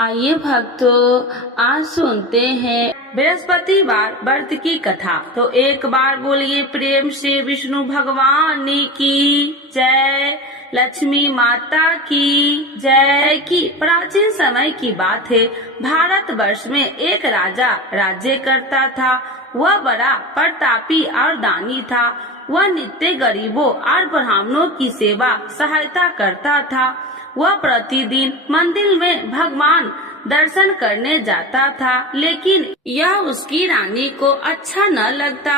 आइए भक्तों, आज सुनते हैं बृहस्पतिवार व्रत की कथा। तो एक बार बोलिए प्रेम से विष्णु भगवान की जय, लक्ष्मी माता की जय। की प्राचीन समय की बात है। भारत वर्ष में एक राजा राज्य करता था। वह बड़ा प्रतापी और दानी था। वह नित्य गरीबों और ब्राह्मणों की सेवा सहायता करता था। वह प्रतिदिन मंदिर में भगवान दर्शन करने जाता था, लेकिन यह उसकी रानी को अच्छा न लगता।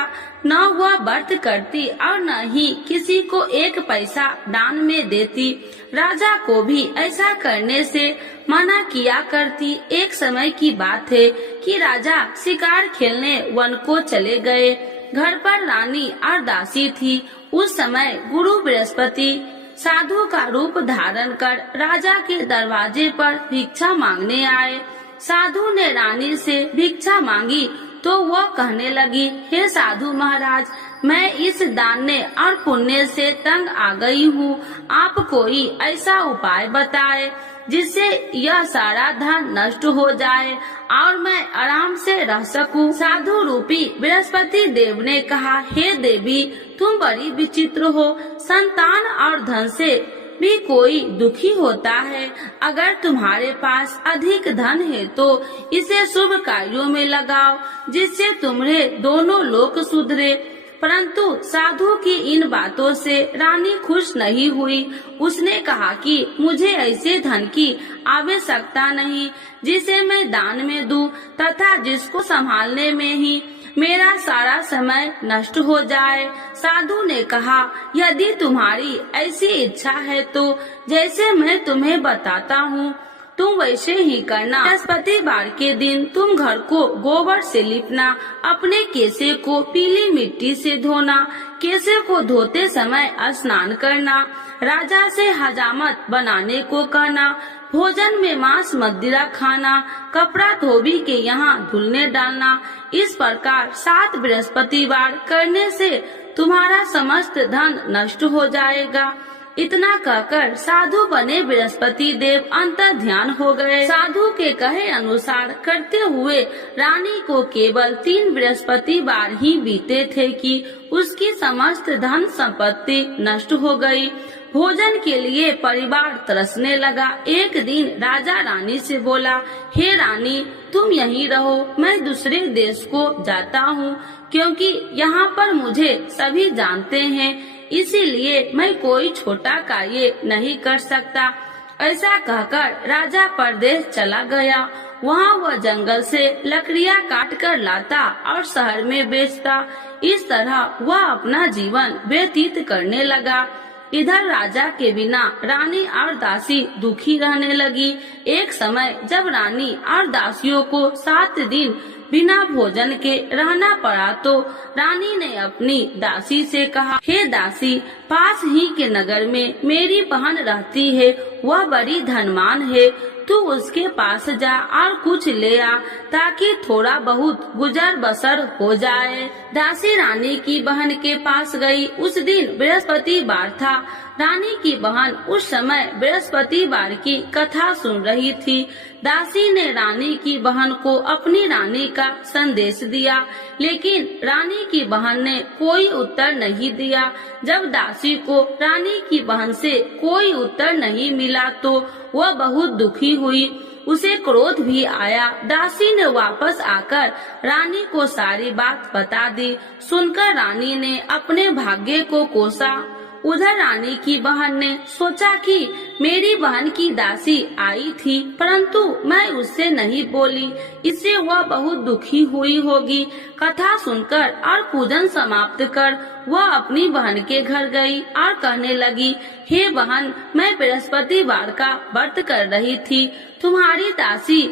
न वह व्रत करती और न ही किसी को एक पैसा दान में देती। राजा को भी ऐसा करने से मना किया करती। एक समय की बात है कि राजा शिकार खेलने वन को चले गए। घर पर रानी और दासी थी। उस समय गुरु बृहस्पति साधु का रूप धारण कर राजा के दरवाजे पर भिक्षा मांगने आए। साधु ने रानी से भिक्षा मांगी तो वह कहने लगी, हे साधु महाराज, मैं इस दान और पुण्य से तंग आ गई हूँ। आप कोई ऐसा उपाय बताए जिससे यह सारा धन नष्ट हो जाए और मैं आराम से रह सकूं। साधु रूपी बृहस्पति देव ने कहा, हे देवी, तुम बड़ी विचित्र हो। संतान और धन से भी कोई दुखी होता है। अगर तुम्हारे पास अधिक धन है तो इसे शुभ कार्यों में लगाओ, जिससे तुम्हारे दोनों लोक सुधरे। परंतु साधु की इन बातों से रानी खुश नहीं हुई। उसने कहा कि मुझे ऐसे धन की आवश्यकता नहीं जिसे मैं दान में दूं तथा जिसको संभालने में ही मेरा सारा समय नष्ट हो जाए। साधु ने कहा, यदि तुम्हारी ऐसी इच्छा है तो जैसे मैं तुम्हें बताता हूँ तुम वैसे ही करना। बृहस्पतिवार के दिन तुम घर को गोबर से लिपना, अपने केसे को पीली मिट्टी से धोना, केसे को धोते समय स्नान करना, राजा से हजामत बनाने को कहना, भोजन में मांस मदिरा खाना, कपड़ा धोबी के यहाँ धुलने डालना। इस प्रकार 7 बृहस्पतिवार करने से तुम्हारा समस्त धन नष्ट हो जाएगा। इतना कहकर साधु बने बृहस्पति देव अंतर ध्यान हो गए। साधु के कहे अनुसार करते हुए रानी को केवल 3 बृहस्पतिवार ही बीते थे कि उसकी समस्त धन संपत्ति नष्ट हो गई। भोजन के लिए परिवार तरसने लगा। एक दिन राजा रानी से बोला, हे रानी, तुम यहीं रहो, मैं दूसरे देश को जाता हूँ, क्योंकि यहाँ पर मुझे सभी जानते हैं, इसीलिए मैं कोई छोटा कार्य नहीं कर सकता। ऐसा कहकर राजा परदेश चला गया। वहाँ वह जंगल से लकड़ियाँ काट कर लाता और शहर में बेचता। इस तरह वह अपना जीवन व्यतीत करने लगा। इधर राजा के बिना रानी और दासी दुखी रहने लगी। एक समय जब रानी और दासियों को 7 दिन बिना भोजन के रहना पड़ा तो रानी ने अपनी दासी से कहा, हे दासी, पास ही के नगर में मेरी बहन रहती है, वह बड़ी धनवान है, तू उसके पास जा और कुछ ले आ ताकि थोड़ा बहुत गुजर बसर हो जाए। दासी रानी की बहन के पास गई। उस दिन बृहस्पतिवार था। रानी की बहन उस समय बृहस्पतिवार की कथा सुन रही थी। दासी ने रानी की बहन को अपनी रानी का संदेश दिया, लेकिन रानी की बहन ने कोई उत्तर नहीं दिया। जब दासी को रानी की बहन से कोई उत्तर नहीं मिला तो वह बहुत दुखी हुई। उसे क्रोध भी आया। दासी ने वापस आकर रानी को सारी बात बता दी। सुनकर रानी ने अपने भाग्य को कोसा। उधर रानी की बहन ने सोचा कि मेरी बहन की दासी आई थी, परंतु मैं उससे नहीं बोली, इससे वह बहुत दुखी हुई होगी। कथा सुनकर और पूजन समाप्त कर वह अपनी बहन के घर गई और कहने लगी, हे बहन, मैं बृहस्पतिवार का व्रत कर रही थी, तुम्हारी दासी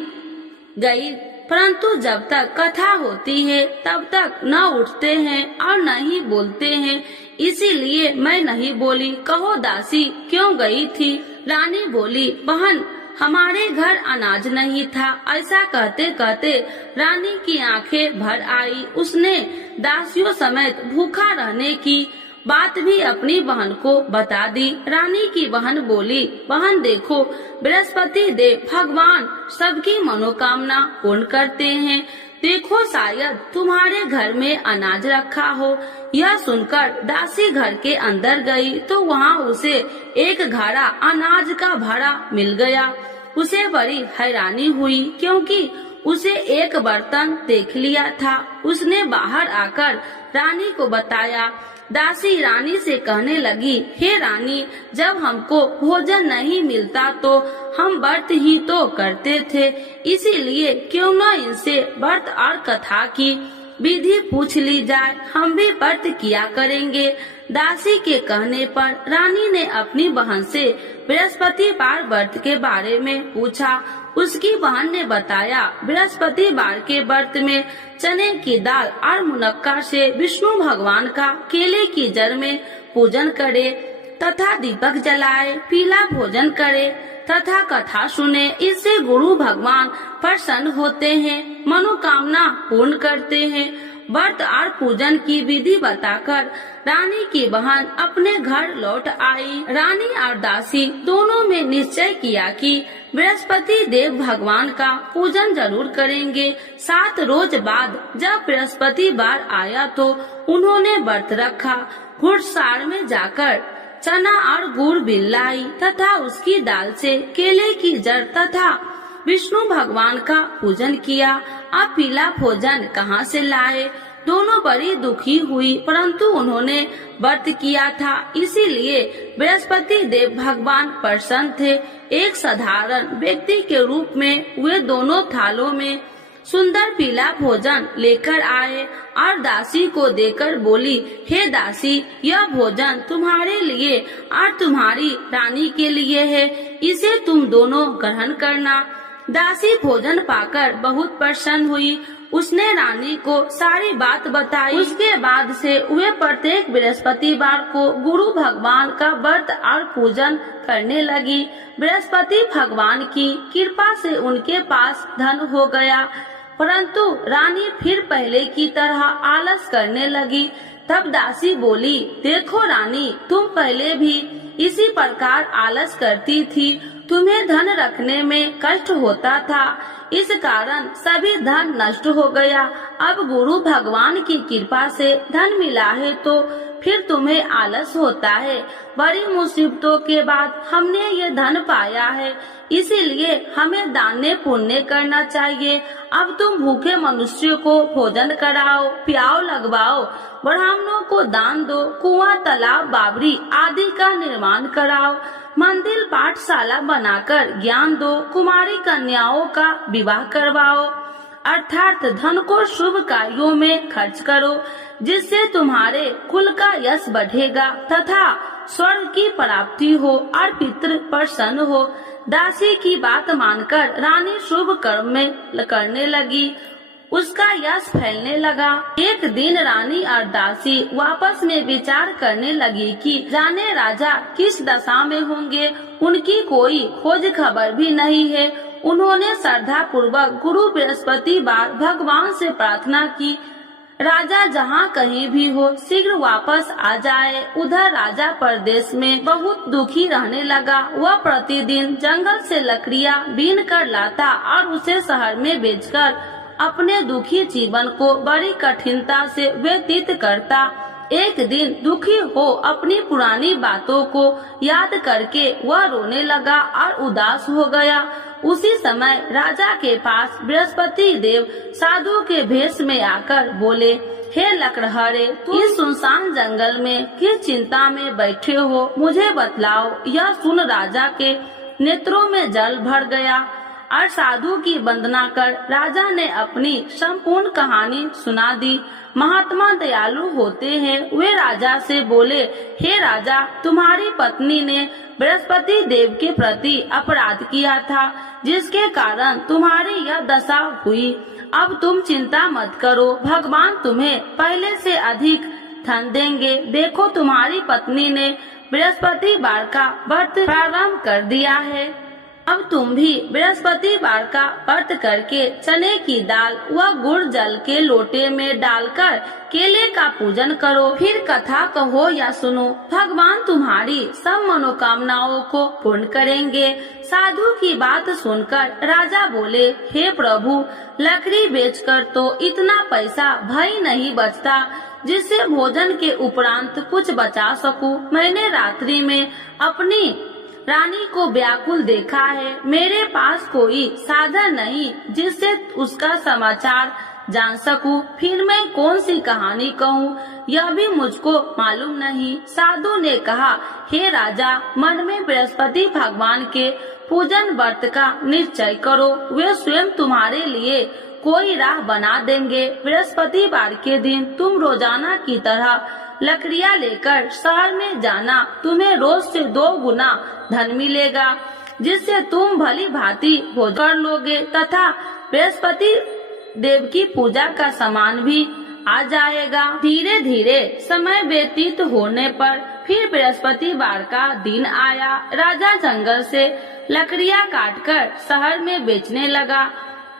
गई, परंतु जब तक कथा होती है तब तक न उठते हैं और न ही बोलते हैं, इसीलिए मैं नहीं बोली। कहो दासी क्यों गई थी? रानी बोली, बहन, हमारे घर अनाज नहीं था। ऐसा कहते कहते रानी की आंखें भर आई। उसने दासियों समेत भूखा रहने की बात भी अपनी बहन को बता दी। रानी की बहन बोली, बहन देखो, बृहस्पति देव भगवान सबकी मनोकामना पूर्ण करते हैं। देखो शायद तुम्हारे घर में अनाज रखा हो। यह सुनकर दासी घर के अंदर गई तो वहाँ उसे एक घड़ा अनाज का भरा मिल गया। उसे बड़ी हैरानी हुई क्योंकि उसे एक बर्तन देख लिया था। उसने बाहर आकर रानी को बताया। दासी रानी से कहने लगी, हे रानी, जब हमको भोजन नहीं मिलता तो हम व्रत ही तो करते थे, इसीलिए क्यों न इनसे व्रत और कथा की विधि पूछ ली जाए, हम भी व्रत किया करेंगे। दासी के कहने पर रानी ने अपनी बहन से बृहस्पतिवार व्रत के बारे में पूछा। उसकी बहन ने बताया, बृहस्पतिवार के व्रत में चने की दाल और मुनक्का से विष्णु भगवान का केले की जड़ में पूजन करे तथा दीपक जलाए, पीला भोजन करे तथा कथा सुने। इससे गुरु भगवान प्रसन्न होते हैं, मनोकामना पूर्ण करते हैं। व्रत और पूजन की विधि बताकर रानी की बहन अपने घर लौट आई। रानी और दासी दोनों में निश्चय किया कि बृहस्पति देव भगवान का पूजन जरूर करेंगे। 7 रोज बाद जब बृहस्पतिवार आया तो उन्होंने व्रत रखा। घुड़सार में जाकर चना और गुड़ बिन लाई तथा उसकी दाल से केले की जड़ तथा विष्णु भगवान का पूजन किया। अब पीला भोजन कहाँ से लाए? दोनों बड़ी दुखी हुई, परंतु उन्होंने व्रत किया था, इसीलिए बृहस्पति देव भगवान प्रसन्न थे। एक साधारण व्यक्ति के रूप में वे दोनों थालों में सुंदर पीला भोजन लेकर आए और दासी को देकर बोली, हे दासी, यह भोजन तुम्हारे लिए और तुम्हारी रानी के लिए है, इसे तुम दोनों ग्रहण करना। दासी भोजन पाकर बहुत प्रसन्न हुई। उसने रानी को सारी बात बताई। उसके बाद से वे प्रत्येक बृहस्पतिवार को गुरु भगवान का व्रत और पूजन करने लगी। बृहस्पति भगवान की कृपा से उनके पास धन हो गया, परंतु रानी फिर पहले की तरह आलस करने लगी। तब दासी बोली, देखो रानी, तुम पहले भी इसी प्रकार आलस करती थी, तुम्हें धन रखने में कष्ट होता था, इस कारण सभी धन नष्ट हो गया। अब गुरु भगवान की कृपा से धन मिला है तो फिर तुम्हें आलस होता है। बड़ी मुसीबतों के बाद हमने ये धन पाया है, इसीलिए हमें दान पुण्य करना चाहिए। अब तुम भूखे मनुष्य को भोजन कराओ, प्याव लगवाओ, ब्राह्मणों को दान दो, कुआं, तालाब, बावड़ी आदि का निर्माण कराओ, मंदिर, पाठशाला बनाकर ज्ञान दो, कुमारी कन्याओं का विवाह करवाओ, अर्थात धन को शुभ कार्यों में खर्च करो, जिससे तुम्हारे कुल का यश बढ़ेगा तथा स्वर्ग की प्राप्ति हो और पितृ प्रसन्न हो। दासी की बात मानकर रानी शुभ कर्म में करने लगी, उसका यश फैलने लगा। एक दिन रानी और दासी आपस में विचार करने लगी कि जाने राजा किस दशा में होंगे, उनकी कोई खोज खबर भी नहीं है। उन्होंने श्रद्धा पूर्वक गुरु बृहस्पतिवार भगवान से प्रार्थना की, राजा जहाँ कहीं भी हो शीघ्र वापस आ जाए। उधर राजा परदेश में बहुत दुखी रहने लगा। वह प्रतिदिन जंगल से लकड़ियाँ बीन कर लाता और उसे शहर में बेचकर अपने दुखी जीवन को बड़ी कठिनता से व्यतीत करता। एक दिन दुखी हो अपनी पुरानी बातों को याद करके वह रोने लगा और उदास हो गया। उसी समय राजा के पास बृहस्पति देव साधु के भेष में आकर बोले, हे लकड़हारे, तुम इस सुनसान जंगल में किस चिंता में बैठे हो, मुझे बतलाओ। यह सुन राजा के नेत्रों में जल भर गया और साधु की वंदना कर राजा ने अपनी संपूर्ण कहानी सुना दी। महात्मा दयालु होते हैं। वे राजा से बोले, हे राजा, तुम्हारी पत्नी ने बृहस्पति देव के प्रति अपराध किया था, जिसके कारण तुम्हारी यह दशा हुई। अब तुम चिंता मत करो, भगवान तुम्हें पहले से अधिक धन देंगे। देखो, तुम्हारी पत्नी ने बृहस्पतिवार का व्रत प्रारंभ कर दिया है। अब तुम भी बृहस्पतिवार का व्रत करके चने की दाल व गुड़ जल के लोटे में डालकर केले का पूजन करो। फिर कथा कहो या सुनो, भगवान तुम्हारी सब मनोकामनाओं को पूर्ण करेंगे। साधु की बात सुनकर राजा बोले, हे प्रभु, लकड़ी बेचकर तो इतना पैसा भई नहीं बचता जिससे भोजन के उपरांत कुछ बचा सकूं। मैंने रात्रि में अपनी रानी को व्याकुल देखा है। मेरे पास कोई साधन नहीं जिससे उसका समाचार जान सकूं। फिर मैं कौन सी कहानी कहूँ, यह भी मुझको मालूम नहीं। साधु ने कहा, हे राजा, मन में बृहस्पति भगवान के पूजन व्रत का निश्चय करो, वे स्वयं तुम्हारे लिए कोई राह बना देंगे। बृहस्पतिवार के दिन तुम रोजाना की तरह लकड़ियाँ लेकर शहर में जाना। तुम्हें रोज से 2 गुना धन मिलेगा, जिससे तुम भली भांति भोजन कर लोगे तथा बृहस्पति देव की पूजा का सामान भी आ जाएगा। धीरे धीरे समय व्यतीत होने पर फिर बृहस्पतिवार का दिन आया। राजा जंगल से लकड़ियाँ काटकर शहर में बेचने लगा।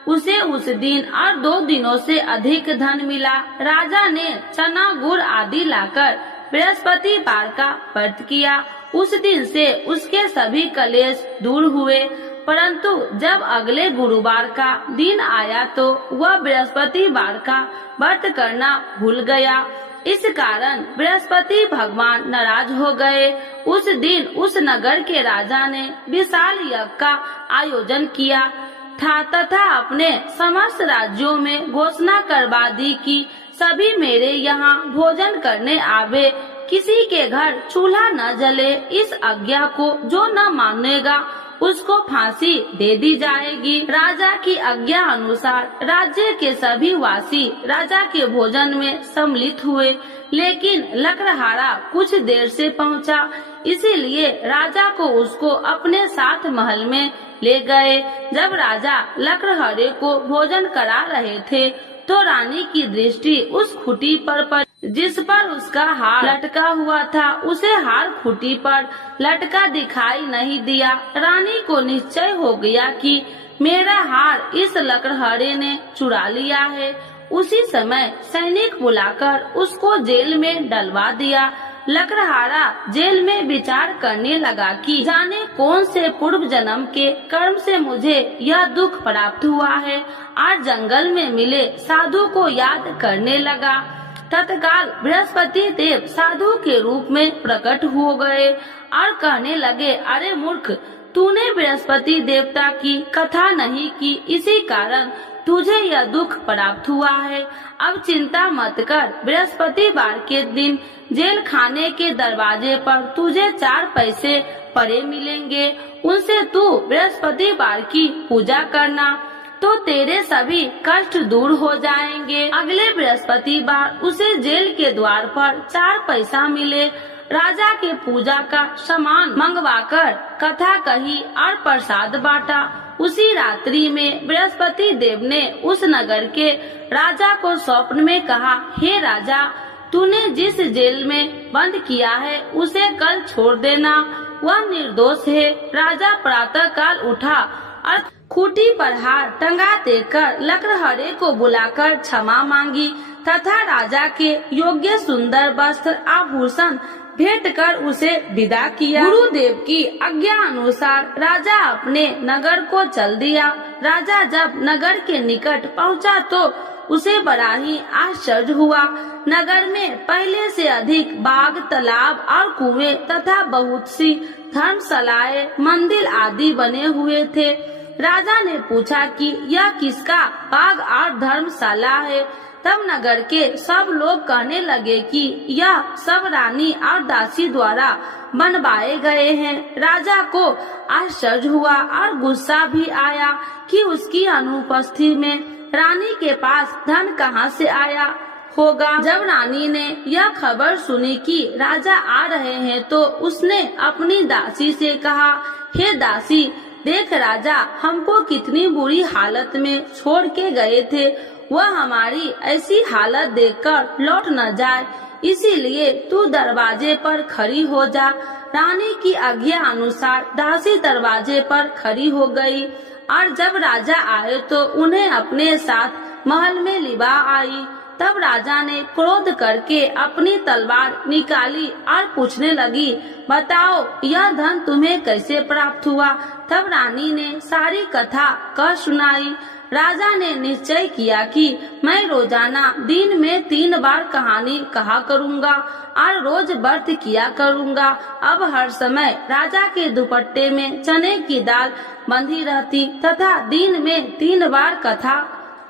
उसे उस दिन और 2 दिनों से अधिक धन मिला। राजा ने चना गुड़ आदि लाकर बृहस्पतिवार का व्रत किया। उस दिन से उसके सभी कलेश दूर हुए। परंतु जब अगले गुरुवार का दिन आया तो वह बृहस्पतिवार का व्रत करना भूल गया। इस कारण बृहस्पति भगवान नाराज हो गए। उस दिन उस नगर के राजा ने विशाल यज्ञ का आयोजन किया था तथा अपने समस्त राज्यों में घोषणा करवा दी कि सभी मेरे यहाँ भोजन करने आवे, किसी के घर चूल्हा न जले। इस आज्ञा को जो न मानेगा उसको फांसी दे दी जाएगी। राजा की आज्ञा अनुसार राज्य के सभी वासी राजा के भोजन में सम्मिलित हुए, लेकिन लकड़हारा कुछ देर से पहुंचा, इसीलिए राजा को उसको अपने साथ महल में ले गए। जब राजा लकड़हारे को भोजन करा रहे थे तो रानी की दृष्टि उस खूंटी पर पड़ी जिस पर उसका हार लटका हुआ था। उसे हार खूंटी पर लटका दिखाई नहीं दिया। रानी को निश्चय हो गया कि मेरा हार इस लकड़हारे ने चुरा लिया है। उसी समय सैनिक बुलाकर उसको जेल में डलवा दिया। लकड़हारा जेल में विचार करने लगा कि जाने कौन से पूर्व जन्म के कर्म से मुझे यह दुख प्राप्त हुआ है, और जंगल में मिले साधु को याद करने लगा। तत्काल बृहस्पति देव साधु के रूप में प्रकट हो गए और कहने लगे, अरे मूर्ख, तूने बृहस्पति देवता की कथा नहीं की, इसी कारण तुझे यह दुख प्राप्त हुआ है। अब चिंता मत कर, बृहस्पतिवार के दिन जेल खाने के दरवाजे पर तुझे 4 पैसे पड़े मिलेंगे। उनसे तू बृहस्पतिवार की पूजा करना तो तेरे सभी कष्ट दूर हो जाएंगे। अगले बृहस्पतिवार उसे जेल के द्वार पर 4 पैसा मिले। राजा के पूजा का सामान मंगवाकर कथा कही और प्रसाद बांटा। उसी रात्रि में बृहस्पति देव ने उस नगर के राजा को स्वप्न में कहा, हे राजा, तूने जिस जेल में बंद किया है उसे कल छोड़ देना, वह निर्दोष है। राजा प्रातः काल उठा और खूंटी पर हार टंगा देकर लकड़हारे को बुलाकर क्षमा मांगी तथा राजा के योग्य सुंदर वस्त्र आभूषण भेंट कर उसे विदा किया। गुरुदेव की आज्ञा अनुसार राजा अपने नगर को चल दिया। राजा जब नगर के निकट पहुंचा तो उसे बड़ा ही आश्चर्य हुआ। नगर में पहले से अधिक बाग, तालाब और कुएं तथा बहुत सी धर्मशालाएं, मंदिर आदि बने हुए थे। राजा ने पूछा कि यह किसका बाग और धर्मशाला है। तब नगर के सब लोग कहने लगे कि यह सब रानी और दासी द्वारा बनवाए गए हैं। राजा को आश्चर्य हुआ और गुस्सा भी आया कि उसकी अनुपस्थिति में रानी के पास धन कहां से आया होगा। जब रानी ने यह खबर सुनी कि राजा आ रहे हैं तो उसने अपनी दासी से कहा, हे दासी, देख राजा हमको कितनी बुरी हालत में छोड़ के गए थे, वह हमारी ऐसी हालत देखकर लौट न जाए, इसीलिए तू दरवाजे पर खड़ी हो जा। रानी की आज्ञा अनुसार दासी दरवाजे पर खड़ी हो गई और जब राजा आए तो उन्हें अपने साथ महल में लिवा आई। तब राजा ने क्रोध करके अपनी तलवार निकाली और पूछने लगी, बताओ यह धन तुम्हें कैसे प्राप्त हुआ। तब रानी ने सारी कथा कह सुनाई। राजा ने निश्चय किया कि मैं रोजाना दिन में 3 बार कहानी कहा करूँगा और रोज व्रत किया करूँगा। अब हर समय राजा के दुपट्टे में चने की दाल बंधी रहती तथा दिन में 3 बार कथा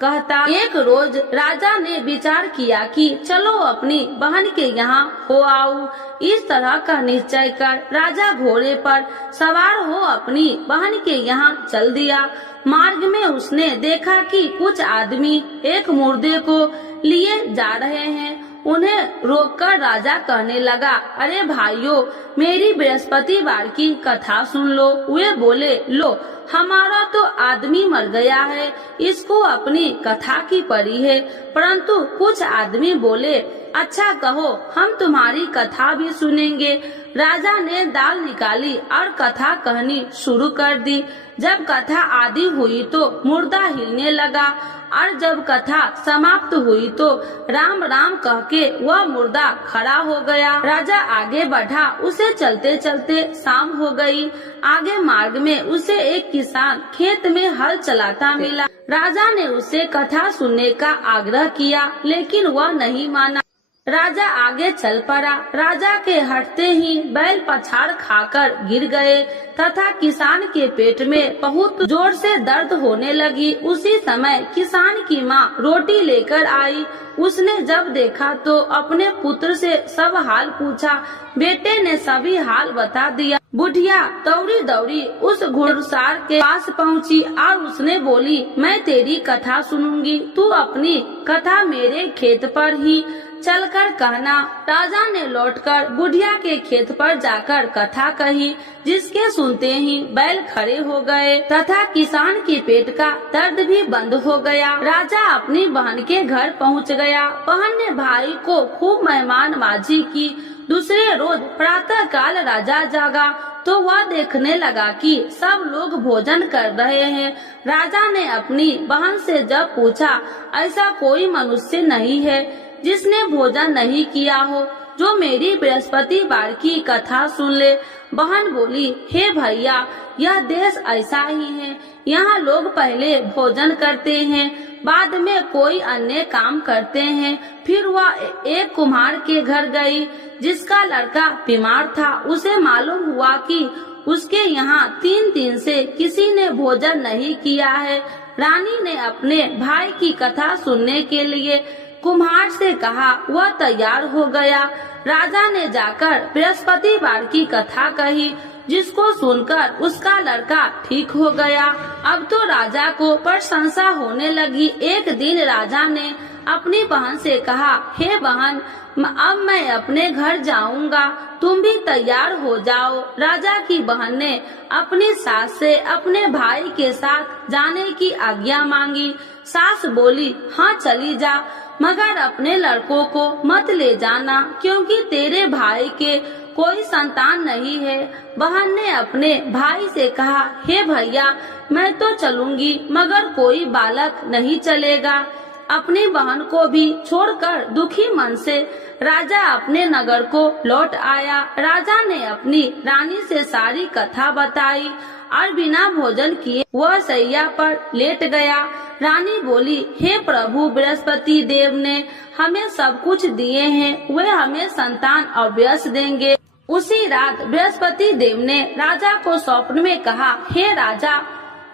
कहता। एक रोज राजा ने विचार किया कि चलो अपनी बहन के यहाँ हो आऊं। इस तरह का निश्चय कर राजा घोड़े पर सवार हो अपनी बहन के यहाँ चल दिया। मार्ग में उसने देखा कि कुछ आदमी एक मुर्दे को लिए जा रहे हैं। उन्हें रोककर राजा कहने लगा, अरे भाइयों, मेरी बृहस्पतिवार की कथा सुन लो। वे बोले, लो हमारा तो आदमी मर गया है, इसको अपनी कथा की पड़ी है। परंतु कुछ आदमी बोले, अच्छा कहो, हम तुम्हारी कथा भी सुनेंगे। राजा ने दाल निकाली और कथा कहनी शुरू कर दी। जब कथा आदि हुई तो मुर्दा हिलने लगा और जब कथा समाप्त हुई तो राम राम कह के वह मुर्दा खड़ा हो गया। राजा आगे बढ़ा, उसे चलते चलते शाम हो गई। आगे मार्ग में उसे एक किसान खेत में हल चलाता मिला। राजा ने उसे कथा सुनने का आग्रह किया, लेकिन वह नहीं माना। राजा आगे चल पड़ा। राजा के हटते ही बैल पछाड़ खाकर गिर गए तथा किसान के पेट में बहुत जोर से दर्द होने लगी। उसी समय किसान की माँ रोटी लेकर आई। उसने जब देखा तो अपने पुत्र से सब हाल पूछा। बेटे ने सभी हाल बता दिया। बुढ़िया दौड़ी दौड़ी उस घुड़सार के पास पहुँची और उसने बोली, मैं तेरी कथा सुनूंगी, तू अपनी कथा मेरे खेत पर ही चलकर कहना। राजा ने लौटकर बुढ़िया के खेत पर जाकर कथा कही, जिसके सुनते ही बैल खड़े हो गए तथा किसान के पेट का दर्द भी बंद हो गया। राजा अपनी बहन के घर पहुंच गया। बहन ने भाई को खूब मेहमानबाजी की। दूसरे रोज प्रातः काल राजा जागा तो वह देखने लगा कि सब लोग भोजन कर रहे हैं। राजा ने अपनी बहन से जब पूछा, ऐसा कोई मनुष्य नहीं है जिसने भोजन नहीं किया हो, जो मेरी बृहस्पतिवार की कथा सुन ले। बहन बोली, हे भैया, यह देश ऐसा ही है। यहाँ लोग पहले भोजन करते हैं, बाद में कोई अन्य काम करते हैं। फिर वह एक कुम्हार के घर गई, जिसका लड़का बीमार था। उसे मालूम हुआ कि उसके यहाँ 3 दिन से किसी ने भोजन नहीं किया है। रानी ने अपने भाई की कथा सुनने के लिए कुम्हार से कहा। वह तैयार हो गया। राजा ने जाकर बृहस्पतिवार की कथा कही, जिसको सुनकर उसका लड़का ठीक हो गया। अब तो राजा को प्रशंसा होने लगी। एक दिन राजा ने अपनी बहन से कहा, हे बहन, अब मैं अपने घर जाऊंगा, तुम भी तैयार हो जाओ। राजा की बहन ने अपनी सास से अपने भाई के साथ जाने की आज्ञा मांगी। सास बोली, हाँ चली जा, मगर अपने लड़कों को मत ले जाना, क्योंकि तेरे भाई के कोई संतान नहीं है। बहन ने अपने भाई से कहा, हे भैया, मैं तो चलूंगी, मगर कोई बालक नहीं चलेगा। अपनी बहन को भी छोड़कर दुखी मन से राजा अपने नगर को लौट आया। राजा ने अपनी रानी से सारी कथा बताई और बिना भोजन किए वह सैया पर लेट गया। रानी बोली, हे प्रभु, बृहस्पति देव ने हमें सब कुछ दिए हैं, वे हमें संतान अवश्य देंगे। उसी रात बृहस्पति देव ने राजा को स्वप्न में कहा, हे राजा,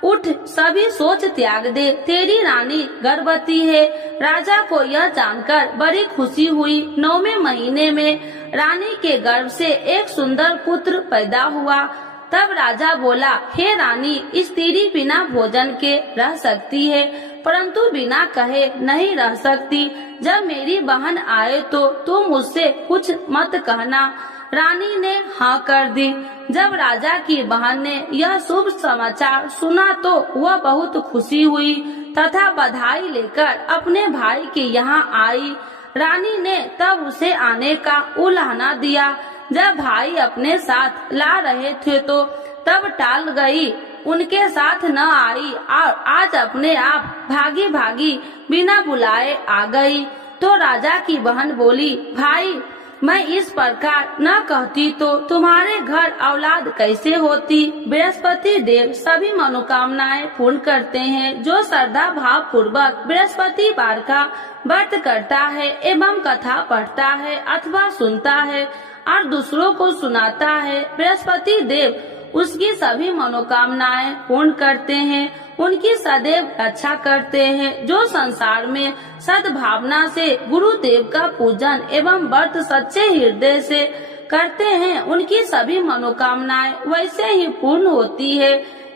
उठ, सभी सोच त्याग दे, तेरी रानी गर्भवती है। राजा को यह जानकर बड़ी खुशी हुई। 9वें महीने में रानी के गर्भ से एक सुंदर पुत्र पैदा हुआ। तब राजा बोला, हे रानी, स्त्री बिना भोजन के रह सकती है, परंतु बिना कहे नहीं रह सकती। जब मेरी बहन आए तो तुम मुझसे कुछ मत कहना। रानी ने हाँ कर दी। जब राजा की बहन ने यह शुभ समाचार सुना तो वह बहुत खुशी हुई तथा बधाई लेकर अपने भाई के यहाँ आई। रानी ने तब उसे आने का उलाहना दिया। जब भाई अपने साथ ला रहे थे तो तब टाल गई, उनके साथ न आई और आज अपने आप भागी भागी बिना बुलाए आ गई। तो राजा की बहन बोली, भाई मैं इस प्रकार न कहती तो तुम्हारे घर औलाद कैसे होती। बृहस्पति देव सभी मनोकामनाएं पूर्ण करते हैं। जो श्रद्धा भाव पूर्वक बृहस्पतिवार का व्रत करता है एवं कथा पढ़ता है अथवा सुनता है और दूसरों को सुनाता है, बृहस्पति देव उसकी सभी मनोकामनाएं पूर्ण करते हैं, उनकी सदैव रक्षा करते हैं। जो संसार में सद्भावना से गुरुदेव का पूजन एवं व्रत सच्चे हृदय से करते हैं, उनकी सभी मनोकामनाएं वैसे ही पूर्ण होती है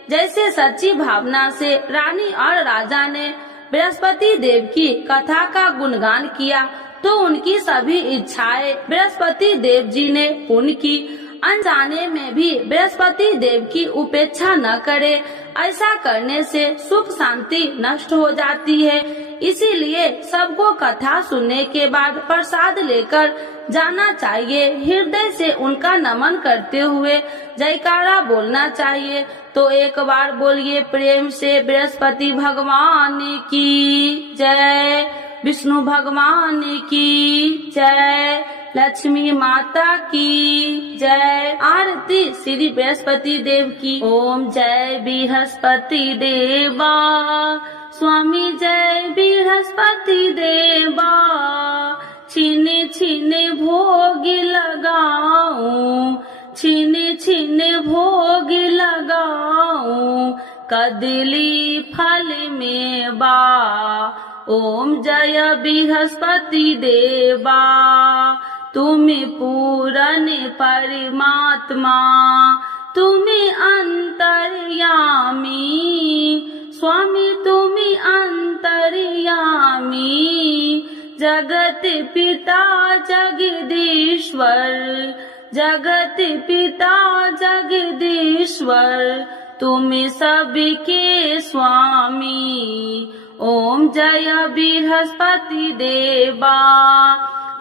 जैसे सच्ची भावना से रानी और राजा ने बृहस्पति देव की कथा का गुणगान किया तो उनकी सभी इच्छाएं बृहस्पति देव जी ने पूर्ण की। अनजाने में भी बृहस्पति देव की उपेक्षा न करे, ऐसा करने से सुख शांति नष्ट हो जाती है। इसीलिए सबको कथा सुनने के बाद प्रसाद लेकर जाना चाहिए। हृदय से उनका नमन करते हुए जयकारा बोलना चाहिए। तो एक बार बोलिए प्रेम से, बृहस्पति भगवान की जय, विष्णु भगवान की जय, लक्ष्मी माता की जय। आरती श्री बृहस्पति देव की। ओम जय बृहस्पति देवा, स्वामी जय बृहस्पति देवा, छीने छीने भोग लगाऊं, छीने छीने भोग लगाऊं, कदली फल में बा। ओम जय बृहस्पति देवा, तुम्हें पूरन परमात्मा, तुम्हें अंतर्यामी, स्वामी तुम्हें अंतर्यामी, जगत पिता जगदीश्वर, जगत पिता जगदीश्वर, तुम्हें सबके स्वामी। ओम जय बृहस्पति देवा,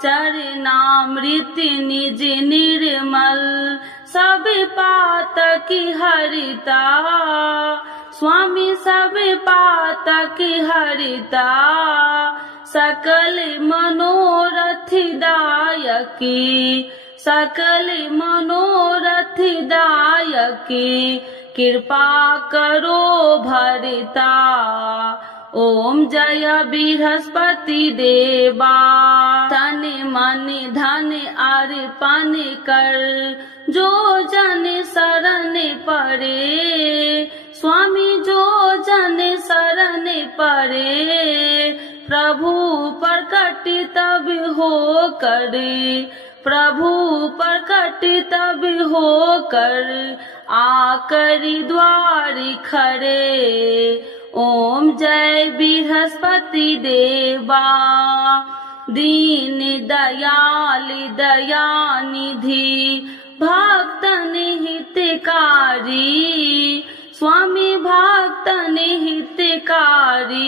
चरणामृत निज निर्मल, सब पातक हरिता, स्वामी सब पातक हरिता, सकल मनोरथ दायकी, सकल मनोरथ दायकी, कृपा करो भरता। ओम जय बृहस्पति देवा, तन मन धन अर्पण कर, जो जन शरण पड़े, स्वामी जो जन शरण पड़े, प्रभु प्रकट तब हो करे, प्रभु प्रकट तब हो कर, आकर द्वार खड़े। ओम जय बृहस्पति देवा, दीन दयाल दयानिधि, भक्तन हितकारी, स्वामी भक्तन हितकारी,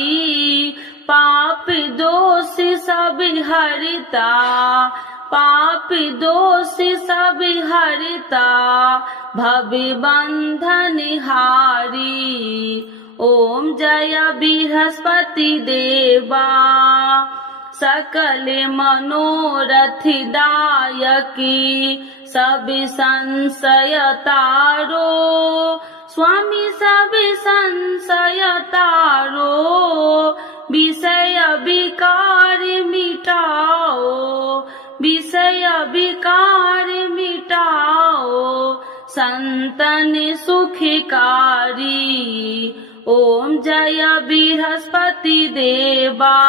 पाप दोष सब हरता, पाप दोष सब हरता, भव बंधन हारी। ओम जय बृहस्पति देवा, सकल मनोरथ दायकी, सब संशय तारो, स्वामी सब संशय तारो, विषय विकार मिटाओ, विषय विकार मिटाओ, संतन सुखकारी। ओम जय बृहस्पति देवा,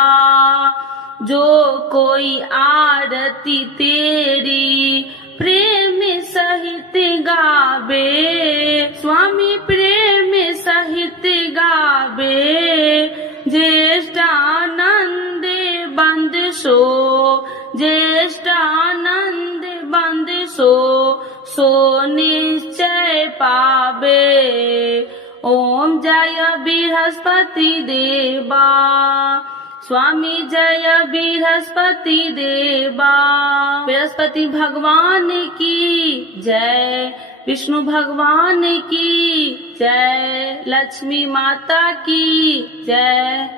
जो कोई आरती तेरी प्रेम सहित गावे, स्वामी प्रेम सहित गावे, ज्येष्ठानंद बंद सो, ज्येष्ठानंद बंद सो निश्चय पावे। ओम जय बृहस्पति देवा, स्वामी जय बृहस्पति देवा। बृहस्पति भगवान की जय, विष्णु भगवान की जय, लक्ष्मी माता की जय।